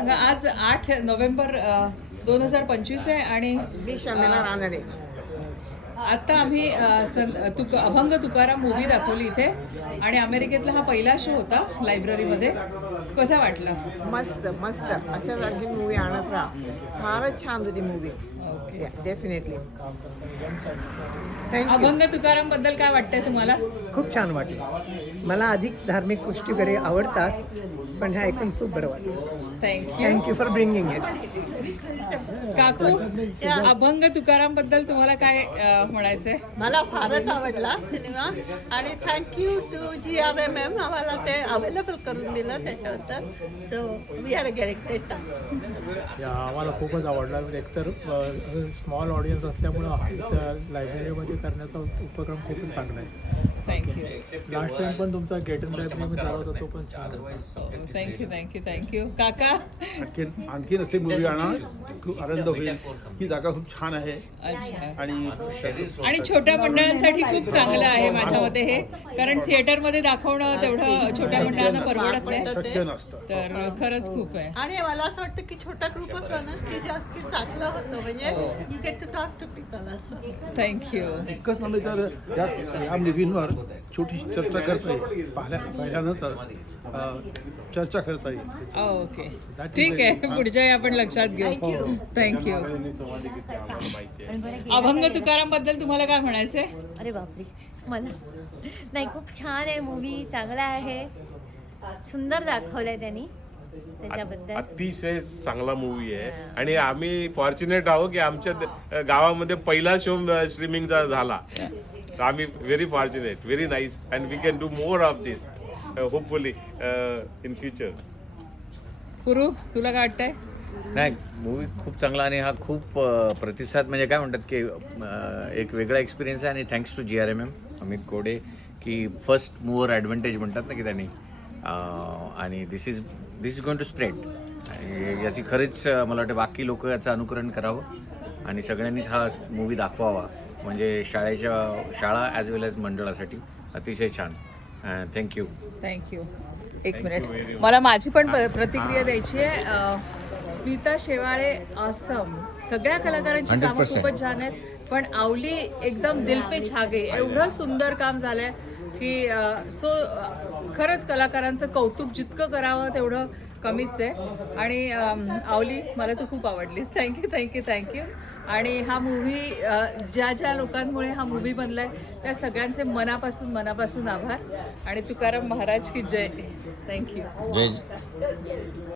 सांगा, आज 8 नोव्हेंबर 2025 आहे आणि मी शर्मिला रानडे. आता आम्ही अभंग तुकाराम मूवी दाखवली इथे आणि अमेरिकेतला हा पहिला शो होता लायब्ररीमध्ये. कसा वाटला? मस्त मस्त, अशाच आणखी मूवी आणत राहा. फारच छान होती मूवी. डेफिनेटली. थँक्यू. अभंग तुकाराम बद्दल काय वाटतंय तुम्हाला? खूप छान वाटलं. मला अधिक धार्मिक गोष्टी वगैरे आवडतात, पण ह्या ऐकून खूप बरं वाटलं. Thank you. Thank you for bringing it. काकू, अभंग तुकाराम बद्दल तुम्हाला काय म्हणायचंय? मला फारच आवडला सिनेमा आणि थँक्यू टू GRMM आम्हाला ते अवेलेबल करून दिलं त्याच्याबद्दल. So we had a great time. आम्हाला खूपच आवडला. एकतर स्मॉल ऑडियन्स असल्यामुळं इथं लायब्ररीमध्ये करण्याचा उपक्रम खूपच चांगला आहे. थँक्यू. लास्ट टाइम पण तुमचा गेट अँड लायब्ररीमध्ये आला होता, तो पण छान होता. Thank you thank you thank you. काका? आणखीन असे मूवी आणा, खूप आनंद होईल. ही जागा खूप छान आहे अच्छा. आणि छोट्या मंडळांसाठी खूप चांगलं आहे माझ्या मते हे, कारण थिएटरमध्ये दाखवणं तेवढं छोट्या मंडळांना परवडत नाही, शक्य नसतं. तर खरंच खूप आहे. आणि मला असं वाटतं की छोटा ग्रुप असला ना की जास्ती चांगलं होतं, म्हणजे you get to talk to people असं. थँक्यू. इतकंच नव्हे तर या मूवींवर छोटीशी चर्चा करता येईल. पाहिल्यानंतर चर्चा करता येईल. ओके, ठीक आहे. पुढच्या वेळी आपण लक्षात घेऊ. थँक्यू. अभंग तुकाराम बद्दल तुम्हाला काय म्हणायचंय? अरे बापरे, मला नाही, खूप छान आहे मूवी, चांगला आहे, सुंदर दाखवलंय त्यांनी त्याच्याबद्दल. अतिशय चांगला मूवी आहे आणि आम्ही फॉर्च्युनेट आहोत की आमच्या गावामध्ये पहिला शो स्ट्रीमिंगचा झाला. आम्ही very fortunate, very nice, and we can do more of this hopefully in future. Puru, तुला काय वाटतंय? नाही, मूवी खूप चांगला आणि हा खूप प्रतिसाद, म्हणजे काय म्हणतात की एक वेगळा एक्सपिरियन्स आहे. आणि थँक्स टू GRMM अमित कोडे की फर्स्ट मूवर ॲडव्हान्टेज म्हणतात ना की त्यांनी, आणि दिस इज गोइंग टू स्प्रेड. आणि याची खरीच मला वाटतं बाकी लोक याचं अनुकरण करावं आणि सगळ्यांनीच हा मूवी दाखवावा, म्हणजे शाळा ॲज वेल ॲज मंडळासाठी अतिशय छान. थँक्यू. थँक्यू. एक मिनिट, मला माझी पण प्रतिक्रिया द्यायची आहे. स्मिता शेवाळे ऑसम, सगळ्या कलाकारांची कामं 100%. खूपच छान आहेत, पण आवली एकदम दिल पे छा गई. एवढं सुंदर काम झालंय की खरंच कलाकारांचं कौतुक जितकं करावं तेवढं कमीच आहे. आणि आवली, मला तू खूप आवडलीस. Thank you thank you thank you. आणि हा मूव्ही ज्या लोकांमुळे हा मूव्ही बनलाय त्या सगळ्यांचे मनापासून आभार. आणि तुकाराम महाराज की जय. थँक्यू. जय